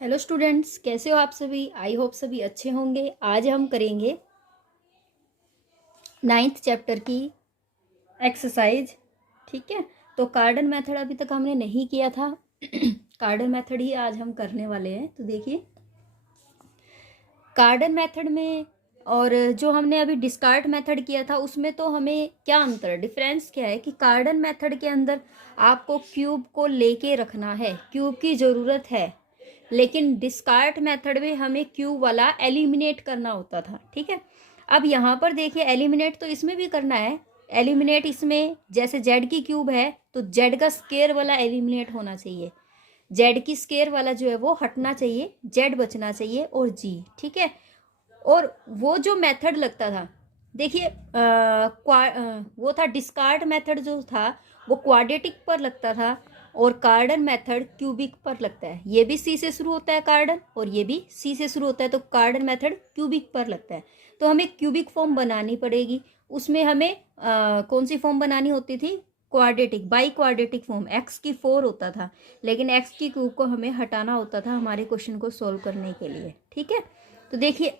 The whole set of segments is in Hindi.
हेलो स्टूडेंट्स, कैसे हो आप सभी। आई होप सभी अच्छे होंगे। आज हम करेंगे 9th चैप्टर की एक्सरसाइज। ठीक है, तो कार्डन मेथड अभी तक हमने नहीं किया था। कार्डन मेथड ही आज हम करने वाले हैं। तो देखिए, कार्डन मेथड में और जो हमने अभी डिस्कार्ड मेथड किया था उसमें तो हमें क्या अंतर, डिफरेंस क्या है कि कार्डन मेथड के अंदर आपको क्यूब को लेके रखना है, क्यूब की ज़रूरत है, लेकिन डिस्कार्ड मेथड में हमें क्यूब वाला एलिमिनेट करना होता था। ठीक है, अब यहाँ पर देखिए एलिमिनेट तो इसमें भी करना है। एलिमिनेट इसमें जैसे जेड की क्यूब है तो जेड का स्केयर वाला एलिमिनेट होना चाहिए, जेड की स्केयर वाला जो है वो हटना चाहिए, जेड बचना चाहिए और जी। ठीक है, और वो जो मेथड लगता था, देखिए वो था डिस्कार्ड मेथड जो था वो क्वाड्रेटिक पर लगता था और कार्डन मेथड क्यूबिक पर लगता है। ये भी सी से शुरू होता है कार्डन और ये भी सी से शुरू होता है, तो कार्डन मेथड क्यूबिक पर लगता है। तो हमें क्यूबिक फॉर्म बनानी पड़ेगी। उसमें हमें कौन सी फॉर्म बनानी होती थी, quadratic, by quadratic form. X की 4 होता था, लेकिन एक्स की क्यूब को हमें हटाना होता था हमारे क्वेश्चन को सोल्व करने के लिए। ठीक है, तो देखिए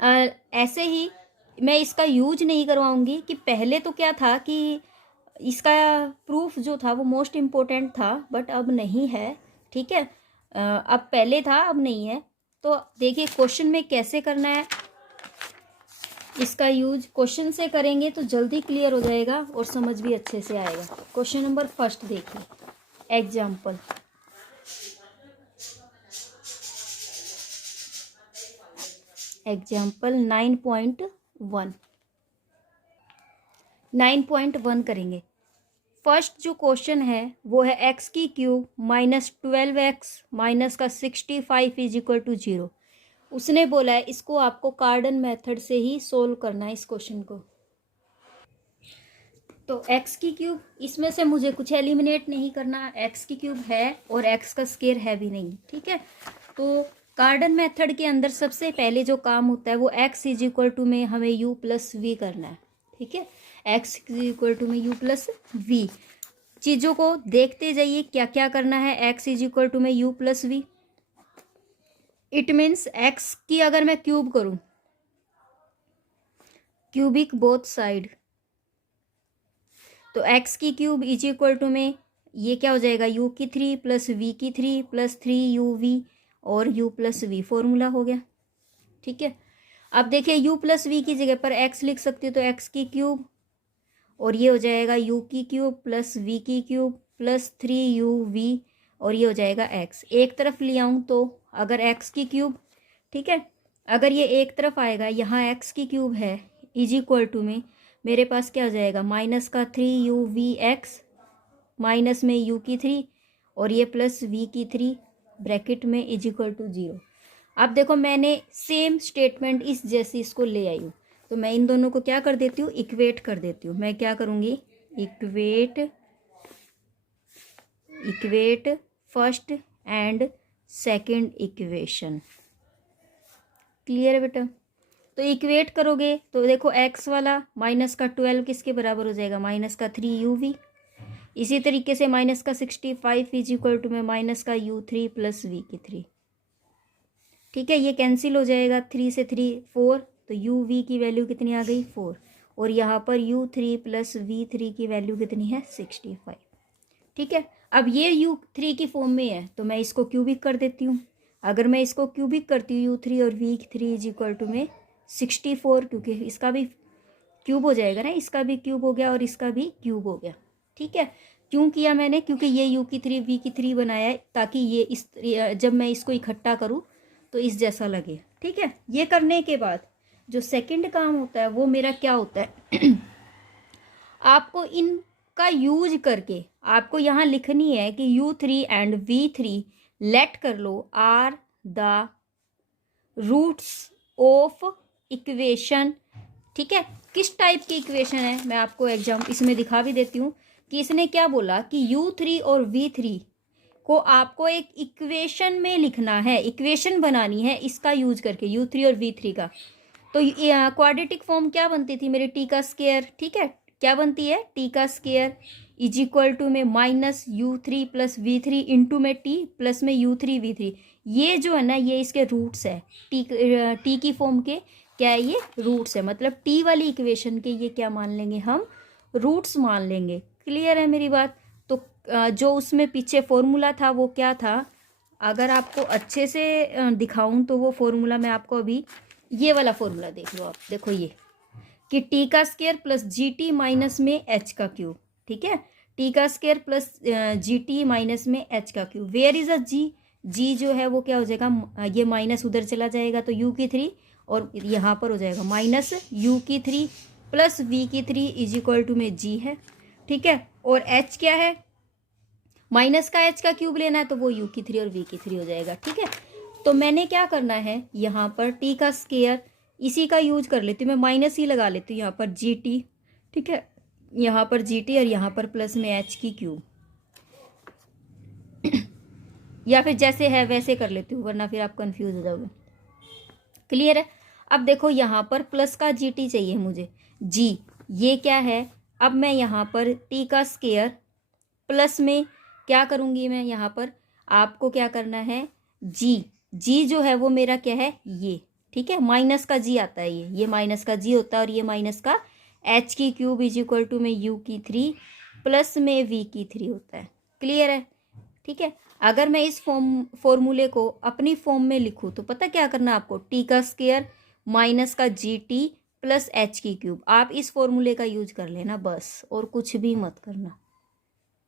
ऐसे ही मैं इसका यूज नहीं करवाऊंगी कि पहले तो क्या था कि इसका प्रूफ जो था वो मोस्ट इम्पोर्टेंट था, बट अब नहीं है। ठीक है, अब पहले था अब नहीं है। तो देखिए क्वेश्चन में कैसे करना है, इसका यूज क्वेश्चन से करेंगे तो जल्दी क्लियर हो जाएगा और समझ भी अच्छे से आएगा। क्वेश्चन नंबर फर्स्ट देखिए, एग्जाम्पल। एग्जाम्पल 9.1 9.1 करेंगे। फर्स्ट जो क्वेश्चन है वो है एक्स की क्यूब माइनस 12x माइनस का 65 इज इक्वल टू 0। उसने बोला है इसको आपको कार्डन मेथड से ही सोल्व करना है इस क्वेश्चन को। तो एक्स की क्यूब, इसमें से मुझे कुछ एलिमिनेट नहीं करना, एक्स की क्यूब है और एक्स का स्केयर है भी नहीं। ठीक है, तो कार्डन मेथड के अंदर सबसे पहले जो काम होता है वो एक्स इज इक्वल टू में हमें यू प्लस वी करना है। ठीक है, एक्स इज इक्वल टू में यू प्लस वी। चीज़ों को देखते जाइए क्या क्या करना है। एक्स इज इक्वल टू में u plus v, it means x की अगर मैं क्यूब करूं, क्यूबिक बोथ साइड, तो एक्स की क्यूब इज इक्वल टू में ये क्या हो जाएगा, यू की 3 प्लस वी की 3 प्लस 3 u v और u प्लस वी, फॉर्मूला हो गया। ठीक है, अब देखिए u प्लस वी की जगह पर x लिख सकती हो तो x की क्यूब और ये हो जाएगा u की क्यूब प्लस v की क्यूब प्लस 3u v और ये हो जाएगा x। एक तरफ ले आऊँ तो अगर x की क्यूब, ठीक है, अगर ये एक तरफ आएगा, यहाँ x की क्यूब है इज इक्वल टू में मेरे पास क्या हो जाएगा, माइनस का 3u(v)x माइनस में u की 3 और ये प्लस v की 3 ब्रैकेट में इज इक्वल टू 0। अब देखो मैंने सेम स्टेटमेंट इस जैसी इसको ले आई हूँ, तो मैं इन दोनों को क्या कर देती हूँ, इक्वेट कर देती हूँ। मैं क्या करूँगी, equate, equate first and second equation. Clear है बेटा, तो इक्वेट करोगे तो देखो एक्स वाला माइनस का 12 किसके बराबर हो जाएगा, माइनस का 3u(v). इसी तरीके से माइनस का 65 इज इक्वल टू में माइनस का u3 प्लस v की 3। ठीक है, ये कैंसिल हो जाएगा, 3 से 3 4, तो u(v) की वैल्यू कितनी आ गई 4 और यहाँ पर u3 प्लस v3 की वैल्यू कितनी है 65। ठीक है, अब ये u3 की फॉर्म में है तो मैं इसको क्यूबिक कर देती हूँ। अगर मैं इसको क्यूबिक करती हूँ u3 और v3 इज इक्वल टू में 64, क्योंकि इसका भी क्यूब हो जाएगा ना, इसका भी क्यूब हो गया और इसका भी क्यूब हो गया। ठीक है, क्यों किया मैंने, क्योंकि ये u की 3 v की 3 बनाया है ताकि ये इस जब मैं इसको इकट्ठा करूँ तो इस जैसा लगे। ठीक है, ये करने के बाद जो सेकंड काम होता है वो मेरा क्या होता है आपको इनका यूज करके आपको यहाँ लिखनी है कि u3 एंड v3 लेट कर लो are the roots of equation. ठीक है, किस टाइप की इक्वेशन है मैं आपको एग्जाम इसमें दिखा भी देती हूँ कि इसने क्या बोला कि u3 और v3 को आपको एक इक्वेशन में लिखना है, इक्वेशन बनानी है इसका यूज करके u3 और v3 का। तो क्वाड्रेटिक फॉर्म क्या बनती थी मेरे, टी का स्क्वायर। ठीक है, क्या बनती है, टी का स्क्वायर इज इक्वल टू में minus u3 plus v3 into में t प्लस में u3 v3। ये जो है ना ये इसके रूट्स है, टी की फॉर्म के क्या है, ये रूट्स है, मतलब टी वाली इक्वेशन के ये क्या मान लेंगे हम, रूट्स मान लेंगे। क्लियर है मेरी बात। तो जो उसमें पीछे फॉर्मूला था वो क्या था, अगर आपको अच्छे से दिखाऊं तो वो फॉर्मूला मैं आपको अभी, ये वाला फॉर्मूला देख लो आप, देखो ये कि टी का square plus G T minus में एच का क्यूब, ठीक है, टी का square plus G T minus में एच का क्यूब। वेयर इज अ जी, जी जो है वो क्या हो जाएगा, ये माइनस उधर चला जाएगा तो यू की 3 और यहाँ पर हो जाएगा माइनस यू की 3 प्लस वी की 3 इज इक्वल टू में जी है, ठीक है। और एच क्या है, माइनस का एच का क्यूब लेना है तो वो यू की 3 और वी की 3 हो जाएगा, ठीक है। तो मैंने क्या करना है, यहाँ पर टी का स्क्वायर इसी का यूज कर लेती हूँ, मैं माइनस ही लगा लेती हूँ यहाँ पर जी टी, ठीक है, यहाँ पर जी टी और यहाँ पर प्लस में एच की क्यूब, या फिर जैसे है वैसे कर लेती हूँ वरना फिर आप कंफ्यूज हो जाओगे। क्लियर है। अब देखो यहाँ पर प्लस का जी टी चाहिए मुझे, जी ये क्या है, अब मैं यहाँ पर टी का स्क्वायर प्लस में क्या करूँगी, मैं यहाँ पर आपको क्या करना है, जी, जी जो है वो मेरा क्या है ये, ठीक है, माइनस का जी आता है, ये माइनस का जी होता है और ये माइनस का एच की क्यूब इज इक्वल टू में यू की 3 प्लस में वी की 3 होता है। क्लियर है, ठीक है। अगर मैं इस फॉर्मूले को अपनी फॉर्म में लिखूँ तो पता क्या करना आपको, टी का स्क्वायर माइनस का जी टी प्लस एच की क्यूब, आप इस फॉर्मूले का यूज कर लेना बस, और कुछ भी मत करना,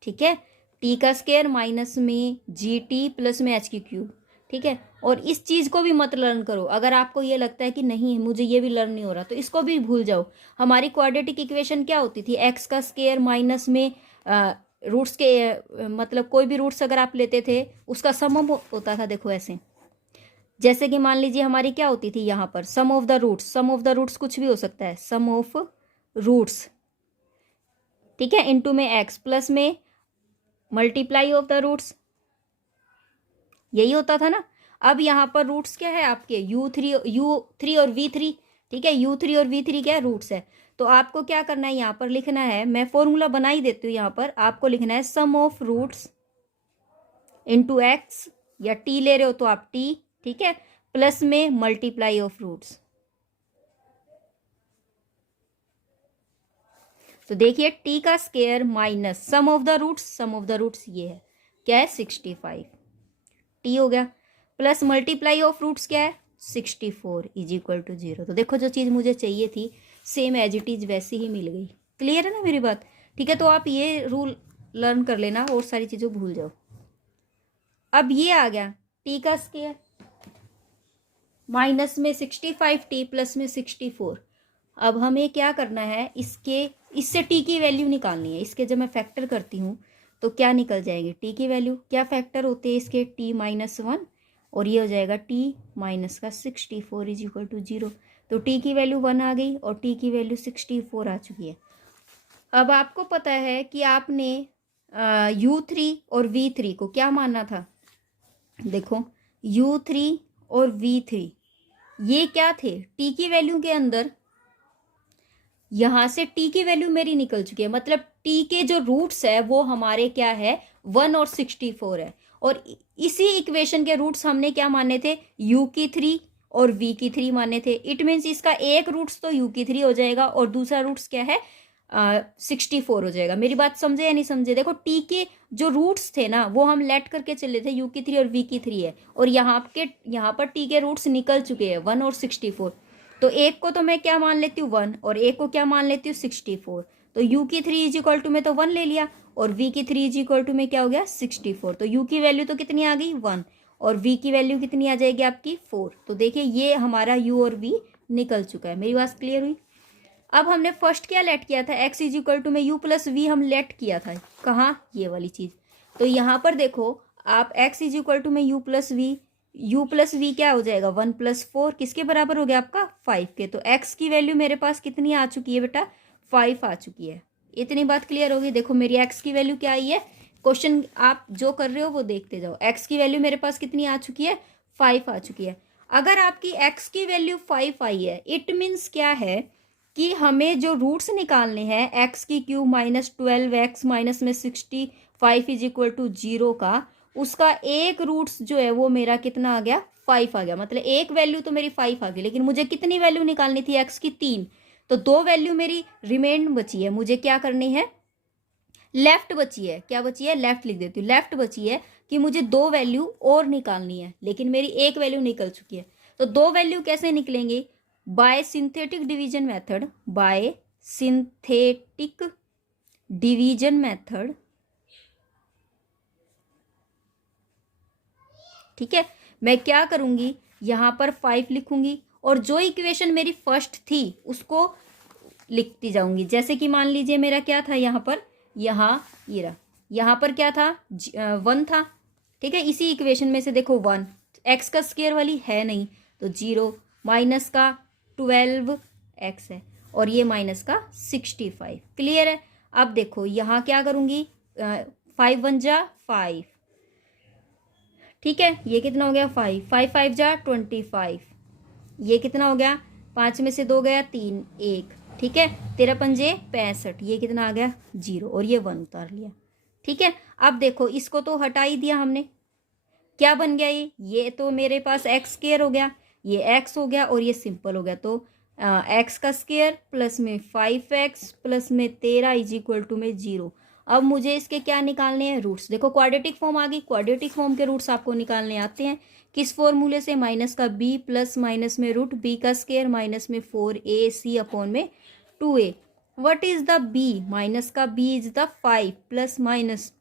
ठीक है। टी का स्क्वायर माइनस में जी टी प्लस में एच की क्यूब, ठीक है। और इस चीज़ को भी मत लर्न करो, अगर आपको ये लगता है कि नहीं मुझे ये भी लर्न नहीं हो रहा तो इसको भी भूल जाओ। हमारी क्वाड्रेटिक इक्वेशन क्या होती थी, एक्स का स्क्वायर माइनस में रूट्स के मतलब कोई भी रूट्स अगर आप लेते थे उसका सम होता था, देखो ऐसे, जैसे कि मान लीजिए हमारी क्या होती थी यहाँ पर sum of the roots, sum of the roots कुछ भी हो सकता है, सम ऑफ रूट्स, ठीक है, इनटू में एक्स प्लस में मल्टीप्लाई ऑफ द रूट्स, यही होता था ना। अब यहाँ पर रूट्स क्या है आपके u3 और v3, ठीक है, u3 और v3 क्या है, रूट्स है। तो आपको क्या करना है, यहाँ पर लिखना है, मैं फॉर्मूला बना ही देती हूँ, यहाँ पर आपको लिखना है सम ऑफ रूट्स इंटू एक्स, या t ले रहे हो तो आप t, ठीक है, प्लस में मल्टीप्लाई ऑफ रूट्स। तो देखिए t का square minus sum of the roots, sum of the roots ये है क्या है 65, t हो गया, प्लस मल्टीप्लाई ऑफ रूट्स क्या है 64 इज इक्वल टू 0। तो देखो जो चीज़ मुझे चाहिए थी सेम एज इट इज वैसी ही मिल गई। क्लियर है ना मेरी बात, ठीक है। तो आप ये रूल लर्न कर लेना और सारी चीज़ों भूल जाओ। अब ये आ गया t का स्क्वायर माइनस में 65t प्लस में 64। अब हमें क्या करना है, इससे t की वैल्यू निकालनी है। इसके जब मैं फैक्टर करती हूँ तो क्या निकल जाएंगे, t की वैल्यू, क्या फैक्टर होते हैं इसके, t माइनस 1 और ये हो जाएगा t माइनस का 64 इज इक्वल टू 0। तो t की वैल्यू 1 आ गई और t की वैल्यू 64 आ चुकी है। अब आपको पता है कि आपने u3 और v3 को क्या मानना था, देखो u3 और v3 ये क्या थे, t की वैल्यू के अंदर, यहाँ से t की वैल्यू मेरी निकल चुकी है, मतलब t के जो रूट्स है वो हमारे क्या है 1 और 64 है। और इसी इक्वेशन के रूट्स हमने क्या माने थे, u की 3 और v की 3 माने थे। इट मीन्स इसका एक रूट्स तो u की 3 हो जाएगा और दूसरा रूट्स क्या है 64 हो जाएगा। मेरी बात समझे या नहीं समझे, देखो t के जो रूट्स थे ना वो हम लेट करके चले थे, u की 3 और v की 3 है, और यहाँ पर t के रूट्स निकल चुके हैं 1 और 64। तो एक को तो मैं क्या मान लेती हूँ 1 और एक को क्या मान लेती हूँ 64। तो u की 3 इज इक्वल टू में तो 1 ले लिया और v की 3 इज इक्वल टू में क्या हो गया 64। तो u की वैल्यू तो कितनी आ गई 1 और v की वैल्यू कितनी आ जाएगी आपकी 4। तो देखिए ये हमारा u और v निकल चुका है। मेरी बात क्लियर हुई। अब हमने फर्स्ट क्या लेट किया था, x इज इक्वल टू में u प्लस v हम लेट किया था, कहाँ, ये वाली चीज़। तो यहाँ पर देखो आप x इज इक्वल टू में u प्लस v क्या हो जाएगा 1 प्लस 4 किसके बराबर हो गया आपका 5 के। तो x की वैल्यू मेरे पास कितनी आ चुकी है बेटा 5 आ चुकी है। इतनी बात क्लियर होगी। देखो मेरी x की वैल्यू क्या आई है, क्वेश्चन आप जो कर रहे हो वो देखते जाओ। x की वैल्यू मेरे पास कितनी आ चुकी है 5 आ चुकी है। अगर आपकी x की वैल्यू 5 आई है इट मीन्स क्या है कि हमें जो रूट्स निकालने हैं एक्स की क्यूब माइनस 12x माइनस में 65 इज इक्वल टू 0 का, उसका एक रूट्स जो है वो मेरा कितना आ गया, 5 आ गया। मतलब एक वैल्यू तो मेरी 5 आ गई, लेकिन मुझे कितनी वैल्यू निकालनी थी एक्स की, 3। तो 2 वैल्यू मेरी रिमेंड बची है, मुझे क्या करनी है, लेफ्ट बची है। क्या बची है, लेफ्ट लिख देती हूँ, लेफ्ट बची है कि मुझे 2 वैल्यू और निकालनी है, लेकिन मेरी एक वैल्यू निकल चुकी है। तो 2 वैल्यू कैसे निकलेंगे, bye synthetic division method, bye synthetic division method. ठीक है, मैं क्या करूंगी, यहां पर 5 लिखूंगी और जो इक्वेशन मेरी फर्स्ट थी उसको लिखती जाऊंगी। जैसे कि मान लीजिए मेरा क्या था यहाँ पर, ये रहा, यहाँ पर क्या था, 1 था। ठीक है, इसी इक्वेशन में से देखो 1, एक्स का स्क्वायर वाली है नहीं, तो 0 माइनस का 12 एक्स है और ये माइनस का 65। क्लियर है। अब देखो यहाँ क्या करूंगी, 5 1 जा 5। ठीक है, ये कितना हो गया, 5 5 5 जा 25। ये कितना हो गया, 5 में से 2 गया 3 1। ठीक है, 13 पंजे 65, ये कितना आ गया 0 और ये 1 उतार लिया। ठीक है, अब देखो इसको तो हटा ही दिया हमने, क्या बन गया, ये तो मेरे पास एक्स स्क्वायर हो गया, ये एक्स हो गया और ये सिंपल हो गया। तो एक्स का स्क्वायर प्लस में 5x प्लस में 13 इज इक्वल टू में 0। अब मुझे इसके क्या निकालने हैं, रूट्स। देखो क्वाड्रेटिक फॉर्म आ गई, क्वाड्रेटिक फॉर्म के रूट्स आपको निकालने आते हैं। किस फॉर्मूले से, माइनस का b प्लस माइनस में रूट b का स्क्वायर माइनस में 4ac अपॉन में 2a। What is the b, minus का b is the 5 plus minus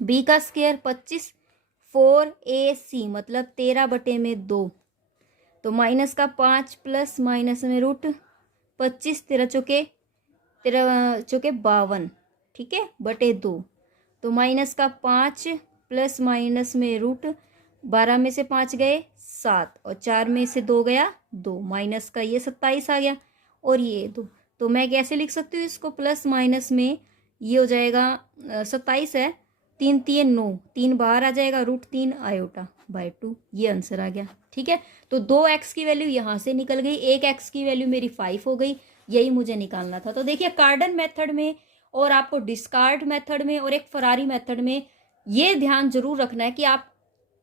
b का स्क्वायर 25 4ac मतलब 13 बटे में 2, तो माइनस का 5 प्लस माइनस में रूट 25 13 चौके 52। ठीक है, बटे 2, तो माइनस का 5 प्लस माइनस में रूट 12 में से 5 गए 7 और 4 में से 2 गया 2, माइनस का ये 27 आ गया और ये 2। तो मैं कैसे लिख सकती हूँ इसको, प्लस माइनस में ये हो जाएगा 27 है, 3 3 9, 3 बाहर आ जाएगा, रूट 3 आयोटा बाय 2, ये आंसर आ गया। ठीक है, तो 2x की वैल्यू यहाँ से निकल गई, 1x की वैल्यू मेरी 5 हो गई, यही मुझे निकालना था। तो देखिए कार्डन मेथड में और आपको डिस्कार्ड मेथड में और एक फरारी मेथड में ये ध्यान जरूर रखना है कि आप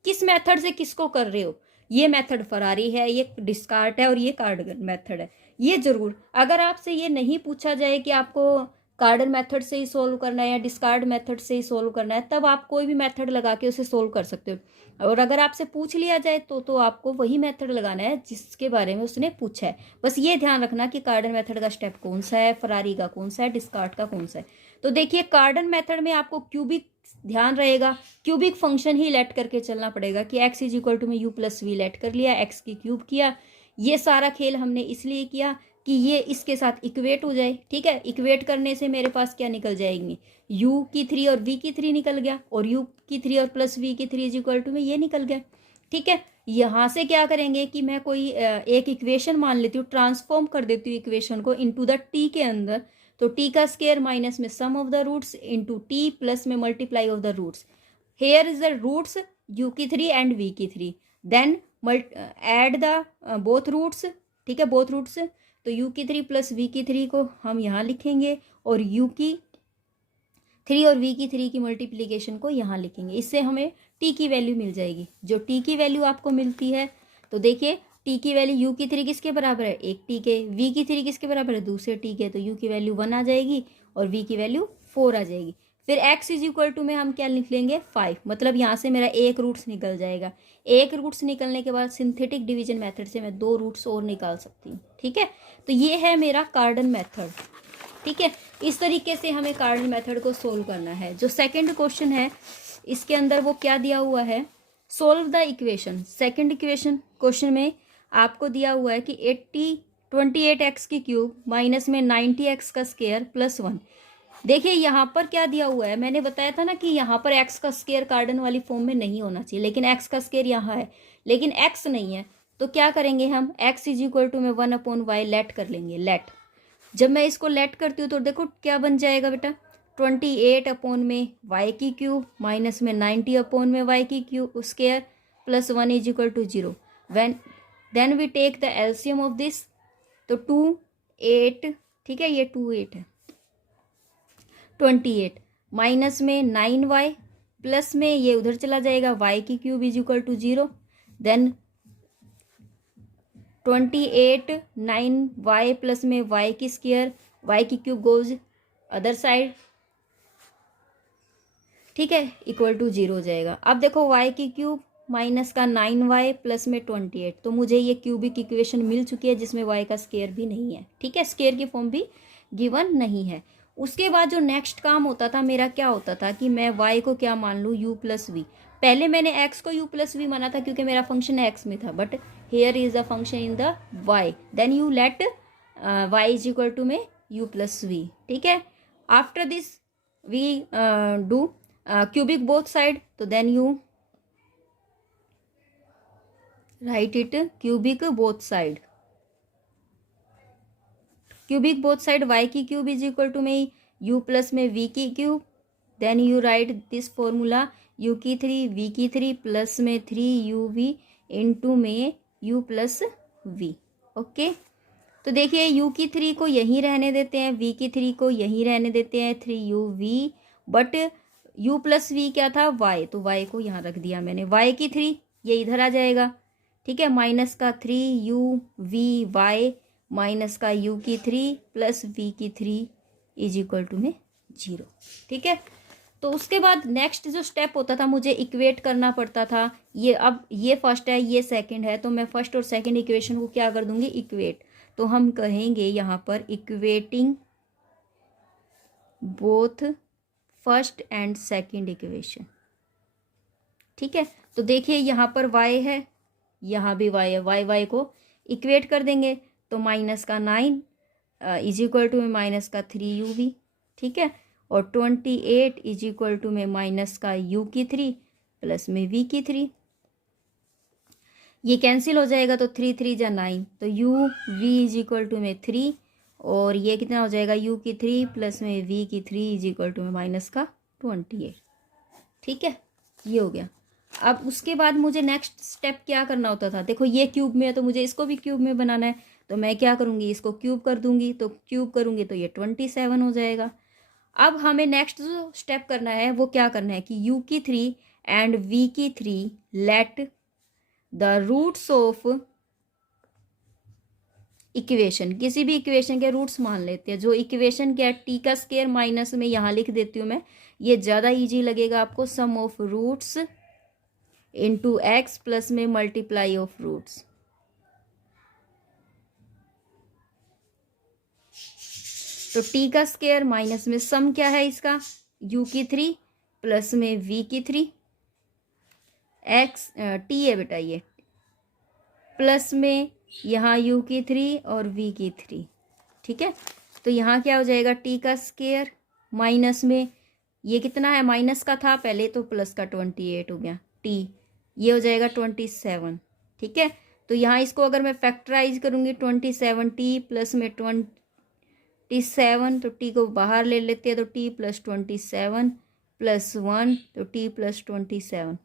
किस मेथड से किसको कर रहे हो। ये मेथड फरारी है, ये डिस्कार्ड है और ये कार्डन मेथड है। ये जरूर, अगर आपसे ये नहीं पूछा जाए कि आपको कार्डन मेथड से ही सोल्व करना है या डिस्कार्ड मेथड से ही सोल्व करना है, तब आप कोई भी मेथड लगा के उसे सोल्व कर सकते हो। और अगर आपसे पूछ लिया जाए तो आपको वही मेथड लगाना है जिसके बारे में उसने पूछा है। बस ये ध्यान रखना कि कार्डन मेथड का स्टेप कौन सा है, फरारी का कौन सा है, डिस्कार्ड का कौन सा है। तो देखिए कार्डन मेथड में आपको क्यूबिक ध्यान रहेगा, क्यूबिक फंक्शन ही लेट करके चलना पड़ेगा कि x इज इक्वल टू में u प्लस वी लेट कर लिया, x की क्यूब किया। ये सारा खेल हमने इसलिए किया कि ये इसके साथ इक्वेट हो जाए। ठीक है, इक्वेट करने से मेरे पास क्या निकल जाएंगी, u की 3 और v की 3 निकल गया और u की 3 और प्लस v की 3 इज इक्वल टू में ये निकल गया। ठीक है, यहाँ से क्या करेंगे कि मैं कोई एक इक्वेशन मान लेती हूँ, ट्रांसफॉर्म कर देती हूँ इक्वेशन को इनटू द t के अंदर। तो t का स्क्वायर माइनस में sum of the roots into t plus में multiply of the roots. Here is the roots u की 3 एंड v की 3, then add the both roots. ठीक है, बोथ रूट्स, तो u की 3 प्लस v की 3 को हम यहाँ लिखेंगे और u की 3 और v की 3 की मल्टीप्लीकेशन को यहाँ लिखेंगे। इससे हमें t की वैल्यू मिल जाएगी। जो t की वैल्यू आपको मिलती है, तो देखिए t की वैल्यू u की 3 किसके बराबर है, एक t के, v की 3 किसके बराबर है, दूसरे t के, तो u की वैल्यू 1 आ जाएगी और v की वैल्यू 4 आ जाएगी। फिर x इज इक्वल टू में हम क्या लिख लेंगे 5, मतलब यहाँ से मेरा एक रूट्स निकल जाएगा। एक रूट्स निकलने के बाद सिंथेटिक डिवीजन मेथड से मैं 2 रूट्स और निकाल सकती हूँ। ठीक है, तो ये है मेरा कार्डन मेथड। ठीक है, इस तरीके से हमें कार्डन मेथड को सोल्व करना है। जो सेकंड क्वेश्चन है इसके अंदर वो क्या दिया हुआ है, solve the equation. Second equation question में आपको दिया हुआ है कि 28x की क्यूब माइनस में 90x का स्क्वायर प्लस 1। देखिए यहाँ पर क्या दिया हुआ है, मैंने बताया था ना कि यहाँ पर x का स्क्वायर कार्डन वाली फॉर्म में नहीं होना चाहिए, लेकिन x का स्क्वायर यहाँ है, लेकिन x नहीं है। तो क्या करेंगे हम, x इज इक्वल टू में 1/y लेट कर लेंगे। लेट, जब मैं इसको लेट करती हूँ तो देखो क्या बन जाएगा बेटा, 28 अपॉन में y की क्यूब माइनस में 90 अपॉन में y की cube square plus 1 is equal to 0। Then we take the LCM of this, तो 2 8, ठीक है, ये 28 है, 28 माइनस में 9y प्लस में ये उधर चला जाएगा, y की cube is equal to 0, then 28 9y plus में y की स्क्वायर, y की क्यूब गोज अदर साइड, ठीक है, इक्वल टू 0 हो जाएगा। अब देखो y की क्यूब माइनस का 9y प्लस में 28, तो मुझे ये क्यूबिक इक्वेशन मिल चुकी है जिसमें y का स्क्वायर भी नहीं है, ठीक है, स्क्वायर की फॉर्म भी गिवन नहीं है। उसके बाद जो नेक्स्ट काम होता था मेरा, क्या होता था कि मैं y को क्या मान लूँ, u प्लस वी। पहले मैंने x को u प्लस वी माना था क्योंकि मेरा फंक्शन x में था, but here is the function in the y, then you let y is equal to में u प्लस वी, ठीक है। After this we do cubic both side, तो then you write it cubic both side, cubic both side y की क्यूब इज इक्वल टू में u प्लस में v की cube, then you write this formula u की 3 v की 3 प्लस में 3uv इंटू में u प्लस v, ओके। तो देखिए u की 3 को यहीं रहने देते हैं, v की 3 को यहीं रहने देते हैं, 3uv, but u plus we क्या था, y, तो y को यहाँ रख दिया मैंने, y की 3 ये इधर आ जाएगा, ठीक है, माइनस का 3uv माइनस का u की 3 प्लस v की 3 इज इक्वल टू में 0, ठीक है। तो उसके बाद नेक्स्ट जो स्टेप होता था, मुझे इक्वेट करना पड़ता था। ये अब ये फर्स्ट है, ये सेकंड है, तो मैं फर्स्ट और सेकंड इक्वेशन को क्या कर दूंगी, इक्वेट। तो हम कहेंगे यहाँ पर equating both first and second equation, ठीक है। तो देखिए यहाँ पर y है, यहाँ भी y है, y को इक्वेट कर देंगे, तो माइनस का 9 इज इक्वल टू में माइनस का 3uv, ठीक है, और 28 इज इक्वल टू में माइनस का u की 3 प्लस में v की 3, ये कैंसिल हो जाएगा, तो 3 3 जा 9, तो u v is equal to में 3, और ये कितना हो जाएगा, u की 3 प्लस में v की 3 इज इक्वल टू में माइनस का 28, ठीक है, ये हो गया। अब उसके बाद मुझे नेक्स्ट स्टेप क्या करना होता था, देखो ये क्यूब में है तो मुझे इसको भी क्यूब में बनाना है, तो मैं क्या करूँगी, इसको क्यूब कर दूंगी, तो क्यूब करूँगी तो ये 27 हो जाएगा। अब हमें नेक्स्ट जो स्टेप करना है वो क्या करना है कि u की 3 एंड v की 3 let the roots of equation, किसी भी इक्वेशन के रूट्स मान लेते हैं। जो इक्वेशन क्या है, टी का स्क्वायर माइनस में यहाँ लिख देती हूँ मैं, ये ज़्यादा इजी लगेगा आपको, sum of roots into x plus में मल्टीप्लाई ऑफ रूट्स, तो टी का स्क्वायर माइनस में सम क्या है इसका, u की 3 प्लस में v की 3, एक्स टी है बेटा ये, प्लस में यहाँ u की 3 और v की 3, ठीक है। तो यहाँ क्या हो जाएगा, t का स्क्वायर माइनस में ये कितना है, माइनस का था पहले, तो प्लस का 28 हो गया, t ये हो जाएगा 27, ठीक है। तो यहाँ इसको अगर मैं फैक्टराइज करूँगी 27t प्लस में 27, तो t को बाहर ले लेते हैं, तो t प्लस 27 प्लस 1, तो t प्लस 27,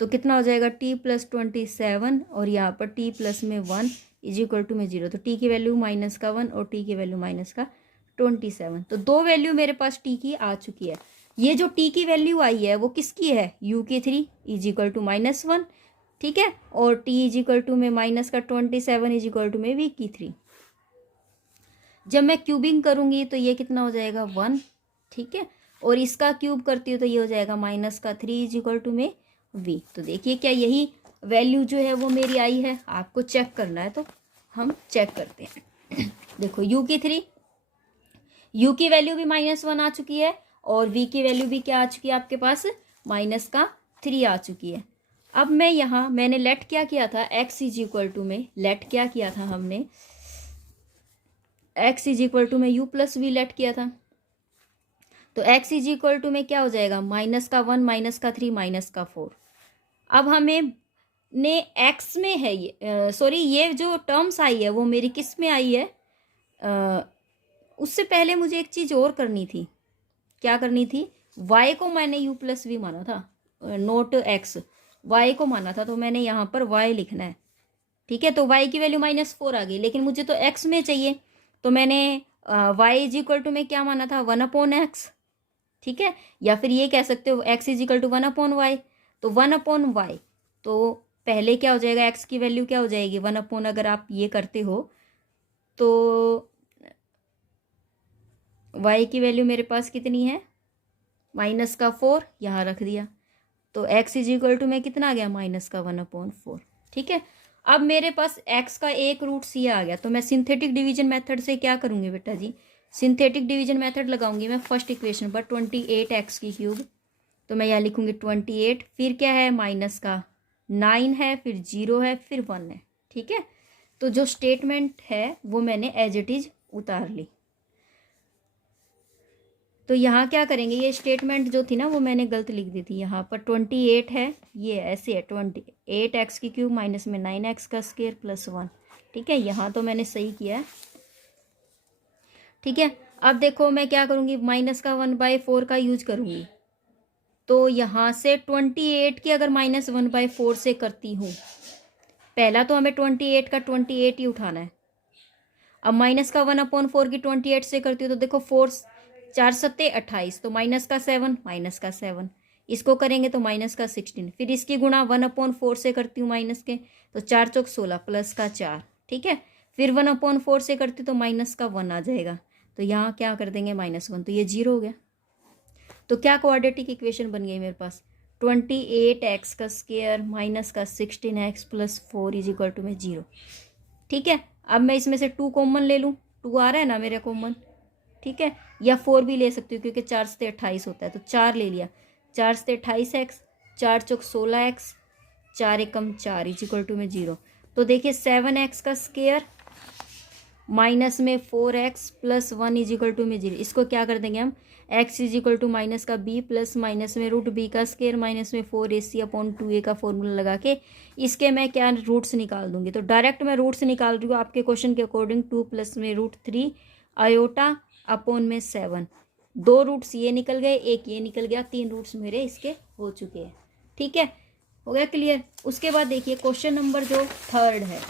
तो कितना हो जाएगा, t प्लस 27 और यहाँ पर t प्लस में 1 इज इक्वल टू में 0, तो t की वैल्यू माइनस का 1 और t की वैल्यू माइनस का 27, तो दो वैल्यू मेरे पास t की आ चुकी है। ये जो t की वैल्यू आई है वो किसकी है, u की 3 इज इक्वल टू -1, ठीक है, और t इज इक्वल टू में माइनस का 27 इज इक्वल टू में v की 3। जब मैं क्यूबिंग करूँगी तो ये कितना हो जाएगा 1, ठीक है, और इसका क्यूब करती हूँ तो ये हो जाएगा माइनस का 3 इज इक्वल टू में v। तो देखिए क्या यही वैल्यू जो है वो मेरी आई है, आपको चेक करना है तो हम चेक करते हैं। देखो u की 3, u की वैल्यू भी -1 आ चुकी है और v की वैल्यू भी क्या आ चुकी है आपके पास, माइनस का 3 आ चुकी है। अब मैं यहाँ मैंने लेट क्या किया था, x इज इक्वल टू में लेट क्या किया था हमने, x इज इक्वल टू में u प्लस वी लेट किया था, तो x इज इक्वल टू में क्या हो जाएगा, माइनस का 1 माइनस का 3 माइनस का 4। अब हमें ने x में है ये सॉरी ये जो टर्म्स आई है वो मेरी किस में आई है, उससे पहले मुझे एक चीज़ और करनी थी, क्या करनी थी, y को मैंने u प्लस वी माना था, नोट x, y को माना था, तो मैंने यहाँ पर y लिखना है, ठीक है, तो y की वैल्यू -4 आ गई, लेकिन मुझे तो x में चाहिए, तो मैंने y इज इक्वल टू में क्या माना था, 1/x। ठीक है, या फिर ये कह सकते हो x is equal to 1/y। तो 1/y, तो पहले क्या हो जाएगा, x की वैल्यू क्या हो जाएगी 1/, अगर आप ये करते हो तो y की वैल्यू मेरे पास कितनी है, -4 यहाँ रख दिया, तो x इज इक्वल टू में कितना आ गया, -1/4। ठीक है, अब मेरे पास x का एक रूट सी आ गया, तो मैं सिंथेटिक डिवीजन मेथड से क्या करूँगी बेटा जी, सिंथेटिक डिवीजन मेथड लगाऊंगी मैं फर्स्ट इक्वेशन पर, 28x³, तो मैं यहाँ लिखूंगी 28, फिर क्या है माइनस का 9 है, फिर 0 है, फिर 1 है। ठीक है, तो जो स्टेटमेंट है वो मैंने एज इट इज उतार ली। तो यहाँ क्या करेंगे, ये स्टेटमेंट जो थी ना वो मैंने गलत लिख दी थी, यहाँ पर 28 है, ये ऐसे है 28x³ माइनस में 9x² प्लस 1। ठीक है, यहाँ तो मैंने सही किया है। ठीक है, अब देखो मैं क्या करूँगी, -1/4 का यूज करूँगी, तो यहाँ से 28 की अगर -1/4 से करती हूँ, पहला तो हमें 28 का 28 ही उठाना है। अब -1/4 की 28 से करती हूँ, तो देखो 4 4 सत्ते 28, तो -7, इसको करेंगे तो -16, फिर इसकी गुणा 1/4 से करती हूँ माइनस के, तो 4 चौक 16 प्लस का 4। ठीक है, फिर 1/4 से करती हूँ तो -1 आ जाएगा, तो यहाँ क्या कर देंगे -1, तो ये 0 हो गया। तो क्या क्वाड्रेटिक इक्वेशन बन गई मेरे पास, 28x² माइनस का 16x plus 4 is equal to में 0। ठीक है, अब मैं इसमें से 2 कॉमन ले लूँ, 2 आ रहा है ना मेरा कॉमन। ठीक है, या 4 भी ले सकती हूँ क्योंकि 4 से 28 होता है, तो 4 ले लिया, 4 से 28x, 4 Chowk 16x, 4 Ekam 4 is equal to में 0। तो देखिए 7x² माइनस में 4x plus 1 is equal to में 0, इसको क्या कर देंगे हम, x is equal to minus का b प्लस माइनस में √b² माइनस में 4ac/2a का फॉर्मूला लगा के इसके मैं क्या रूट्स निकाल दूंगी। तो डायरेक्ट मैं रूट्स निकाल रही हूँ आपके क्वेश्चन के अकॉर्डिंग, 2 प्लस में √3 i/7, 2 रूट्स ये निकल गए, एक ये निकल गया, 3 रूट्स मेरे इसके हो चुके हैं। ठीक है, हो गया क्लियर। उसके बाद देखिए क्वेश्चन नंबर जो 3 है,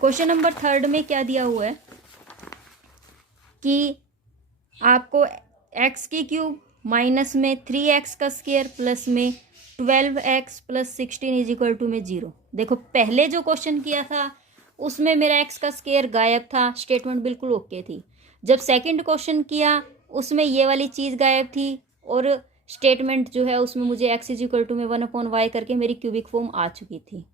क्वेश्चन नंबर 3 में क्या दिया हुआ है कि आपको x³ माइनस में 3x² प्लस में 12x plus 16 is equal to में 0। देखो पहले जो क्वेश्चन किया था उसमें मेरा x² गायब था, स्टेटमेंट बिल्कुल ओके थी। जब सेकंड क्वेश्चन किया उसमें ये वाली चीज़ गायब थी और स्टेटमेंट जो है उसमें मुझे x इज इक्वल टू में 1/y करके मेरी क्यूबिक फॉर्म आ चुकी थी।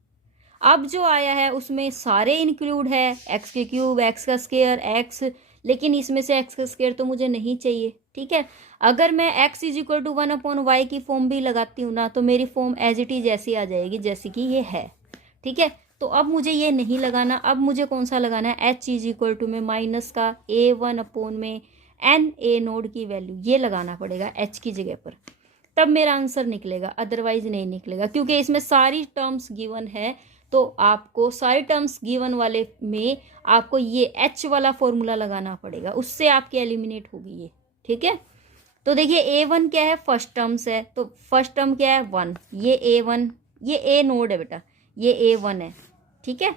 अब जो आया है उसमें सारे इंक्लूड है, x³ x², x, लेकिन इसमें से x² तो मुझे नहीं चाहिए। ठीक है, अगर मैं x is equal to 1/y की फॉर्म भी लगाती हूँ ना, तो मेरी फॉर्म एज इट इज ऐसी आ जाएगी जैसे कि ये है। ठीक है, तो अब मुझे ये नहीं लगाना, अब मुझे कौन सा लगाना है, h इज इक्वल टू में माइनस का a1 में n/a0 की वैल्यू, ये लगाना पड़ेगा h की जगह पर, तब मेरा आंसर निकलेगा, अदरवाइज नहीं निकलेगा, क्योंकि इसमें सारी टर्म्स गिवन है। तो आपको सारी टर्म्स गिवन वाले में आपको ये h वाला फॉर्मूला लगाना पड़ेगा, उससे आपकी एलिमिनेट होगी ये। ठीक है, तो देखिए a1 क्या है, फर्स्ट टर्म्स है, तो फर्स्ट टर्म क्या है 1, ये a1, ये a नोड है बेटा, ये a1 है। ठीक है,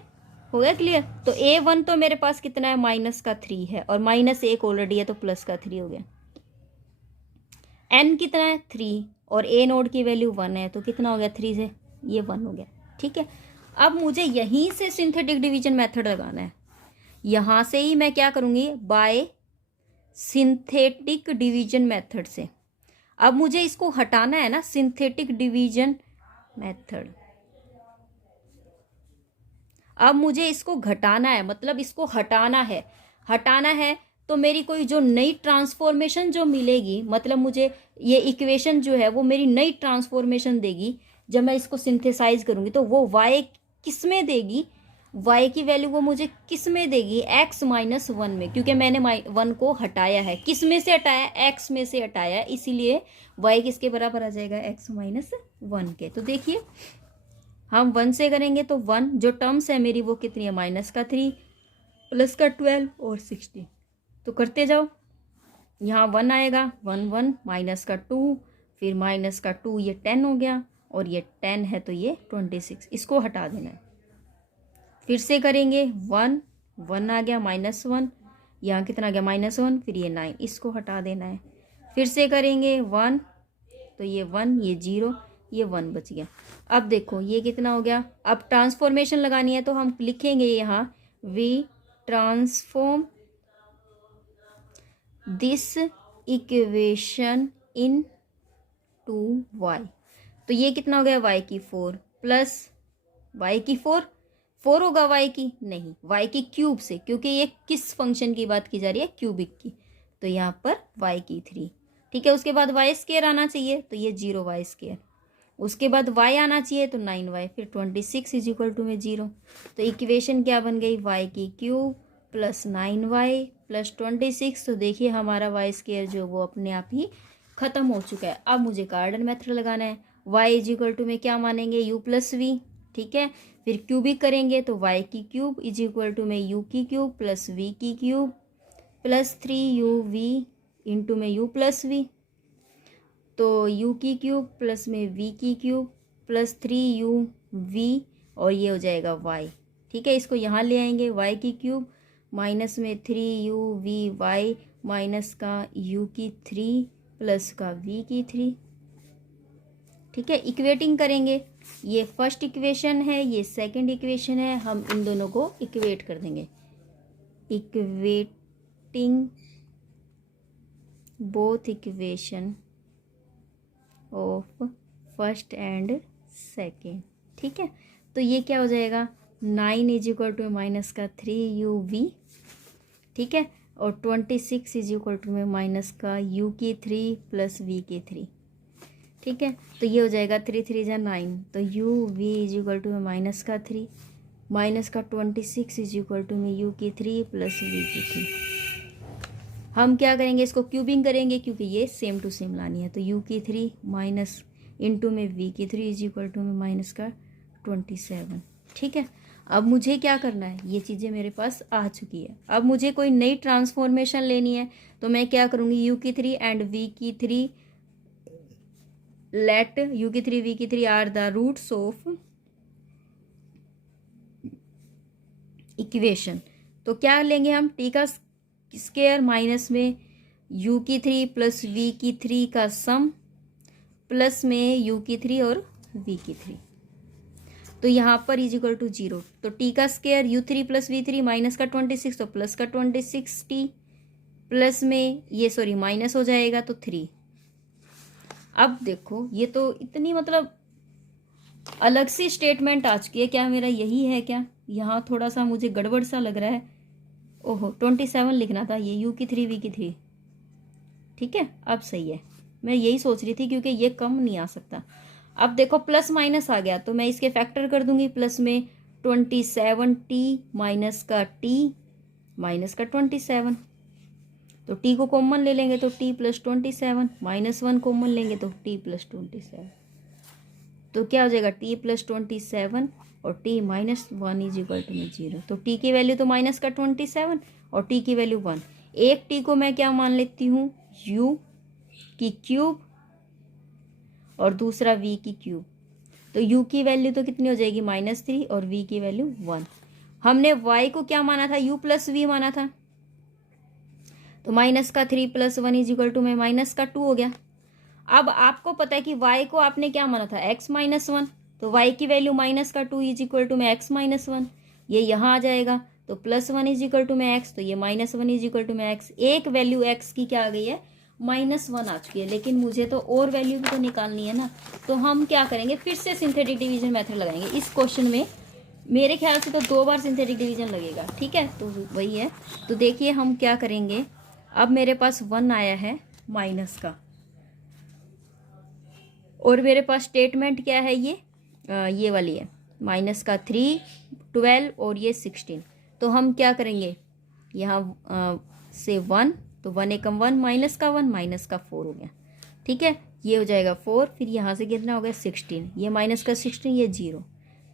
हो गया क्लियर। तो a1 तो मेरे पास कितना है, -3 है, और -1 ऑलरेडी है तो +3 हो गया। n कितना है 3, और a नोड की वैल्यू 1 है, तो कितना हो गया 3 से ये 1 हो गया। ठीक है, अब मुझे यहीं से सिंथेटिक डिवीजन मेथड लगाना है, यहाँ से ही मैं क्या करूँगी, बाय सिंथेटिक डिवीजन मेथड से। अब मुझे इसको हटाना है ना, सिंथेटिक डिवीजन मेथड, अब मुझे इसको घटाना है, मतलब इसको हटाना है, तो मेरी कोई जो नई ट्रांसफॉर्मेशन जो मिलेगी, मतलब मुझे ये इक्वेशन जो है वो मेरी नई ट्रांसफॉर्मेशन देगी। जब मैं इसको सिंथेसाइज करूँगी तो वो y किस में देगी, y की वैल्यू वो मुझे किस में देगी, x - 1 में, क्योंकि मैंने 1 को हटाया है। किस में से हटाया, x में से हटाया, इसीलिए y किसके बराबर आ जाएगा, x - 1 के। तो देखिए हम 1 से करेंगे तो 1, जो टर्म्स है मेरी वो कितनी है, -3 प्लस का 12 और 16, तो करते जाओ, यहाँ 1 आएगा, 1 1 माइनस का 2, फिर माइनस का 2, ये 10 हो गया, और ये 10 है तो ये 26, इसको हटा देना है। फिर से करेंगे 1, 1 आ गया, -1, यहाँ कितना आ गया -1, फिर ये 9, इसको हटा देना है। फिर से करेंगे 1, तो ये 1, ये 0, ये 1 बच गया। अब देखो ये कितना हो गया। अब ट्रांसफॉर्मेशन लगानी है तो हम लिखेंगे यहाँ we transform this equation into y. तो ये कितना हो गया, y की 4 प्लस y की 4 होगा y की नहीं, y की क्यूब से, क्योंकि ये किस फंक्शन की बात की जा रही है, क्यूबिक की। तो यहाँ पर y की 3, ठीक है। उसके बाद वाई स्क्वायर आना चाहिए, तो ये 0y²। उसके बाद y आना चाहिए, तो 9y, फिर 26 इज इक्वल टू में 0। तो इक्वेशन क्या बन गई, y की क्यूब प्लस 9y प्लस 26। तो देखिए हमारा y² जो वो अपने आप ही खत्म हो चुका है। अब मुझे कार्डन मेथड लगाना है। y इज इक्वल टू में क्या मानेंगे, u प्लस वी, ठीक है। फिर क्यूबिक करेंगे तो y की क्यूब इज इक्वल टू में u की क्यूब प्लस v की क्यूब प्लस 3uv इंटू में u प्लस वी। तो u की क्यूब प्लस में v की क्यूब प्लस 3uv और ये हो जाएगा y, ठीक है। इसको यहाँ ले आएंगे, y की क्यूब माइनस में 3uv माइनस का u की 3 प्लस का v की 3, ठीक है। इक्वेटिंग करेंगे, ये फर्स्ट इक्वेशन है, ये सेकंड इक्वेशन है, हम इन दोनों को इक्वेट कर देंगे। Equating both equation of first and second, ठीक है। तो ये क्या हो जाएगा, 9 इज इक्वल टू माइनस का 3uv, ठीक है, और 26 इज इक्वल टू में माइनस का u की 3 प्लस v की 3, ठीक है। तो ये हो जाएगा 3 3 जा 9, तो uv इज इक्वल टू में माइनस का 3 माइनस का 26 इज इक्वल टू में u की 3 प्लस v की 3। हम क्या करेंगे, इसको क्यूबिंग करेंगे क्योंकि ये सेम टू सेम लानी है। तो u की 3 माइनस इंटू में v की 3 इज इक्वल टू में माइनस का 27, ठीक है। अब मुझे क्या करना है, ये चीज़ें मेरे पास आ चुकी है। अब मुझे कोई नई ट्रांसफॉर्मेशन लेनी है, तो मैं क्या करूँगी, u की 3 एंड v की 3 लेट u की 3 v की 3 are the roots of equation. तो क्या लेंगे हम, t का स्क्वायर माइनस में u की 3 प्लस v की 3 का सम प्लस में u की 3 और v की 3। तो यहाँ पर इज इक्वल टू 0। तो t का square u3 plus v3 minus का 26, तो प्लस का 26t प्लस में ये सॉरी माइनस हो जाएगा तो 3। अब देखो ये तो इतनी मतलब अलग सी स्टेटमेंट आ चुकी है, क्या मेरा यही है क्या, यहाँ थोड़ा सा मुझे गड़बड़ सा लग रहा है। ओहो 27 लिखना था, ये u की 3 v की 3, ठीक है। अब सही है, मैं यही सोच रही थी क्योंकि ये कम नहीं आ सकता। अब देखो प्लस माइनस आ गया, तो मैं इसके फैक्टर कर दूंगी, प्लस में 27t माइनस का t माइनस का 27, तो t को कॉमन ले लेंगे तो t प्लस 27, -1 कॉमन लेंगे तो t प्लस 27। तो क्या हो जाएगा, t प्लस 27 और t minus 1 is equal to में 0। तो t की वैल्यू तो माइनस का 27 और t की वैल्यू 1। एक t को मैं क्या मान लेती हूँ, u की क्यूब और दूसरा v की क्यूब। तो u की वैल्यू तो कितनी हो जाएगी, -3 और v की वैल्यू 1। हमने y को क्या माना था, u प्लस v माना था, तो माइनस का 3 प्लस 1 इज इक्वल टू में माइनस का 2 हो गया। अब आपको पता है कि y को आपने क्या माना था, x माइनस 1, तो y की वैल्यू माइनस का 2 इज इक्वल टू में x माइनस 1, ये यहाँ आ जाएगा। तो प्लस 1 इज इक्वल टू में x, तो ये -1 इज इक्वल टू में x। एक वैल्यू x की क्या आ गई है, -1 आ चुकी है, लेकिन मुझे तो और वैल्यू भी तो निकालनी है ना। तो हम क्या करेंगे, फिर से सिंथेटिक डिवीजन मेथड लगाएंगे। इस क्वेश्चन में मेरे ख्याल से तो 2 बार सिंथेटिक डिवीजन लगेगा, ठीक है। तो वही है, तो देखिए हम क्या करेंगे। अब मेरे पास 1 आया है माइनस का, और मेरे पास स्टेटमेंट क्या है, ये वाली है, माइनस का 3, 12 और ये 16। तो हम क्या करेंगे, यहाँ से 1, तो 1 एकम 1 माइनस का 1 माइनस का 4 हो गया, ठीक है। ये हो जाएगा 4, फिर यहाँ से कितना हो गया 16, ये माइनस का 16, ये 0,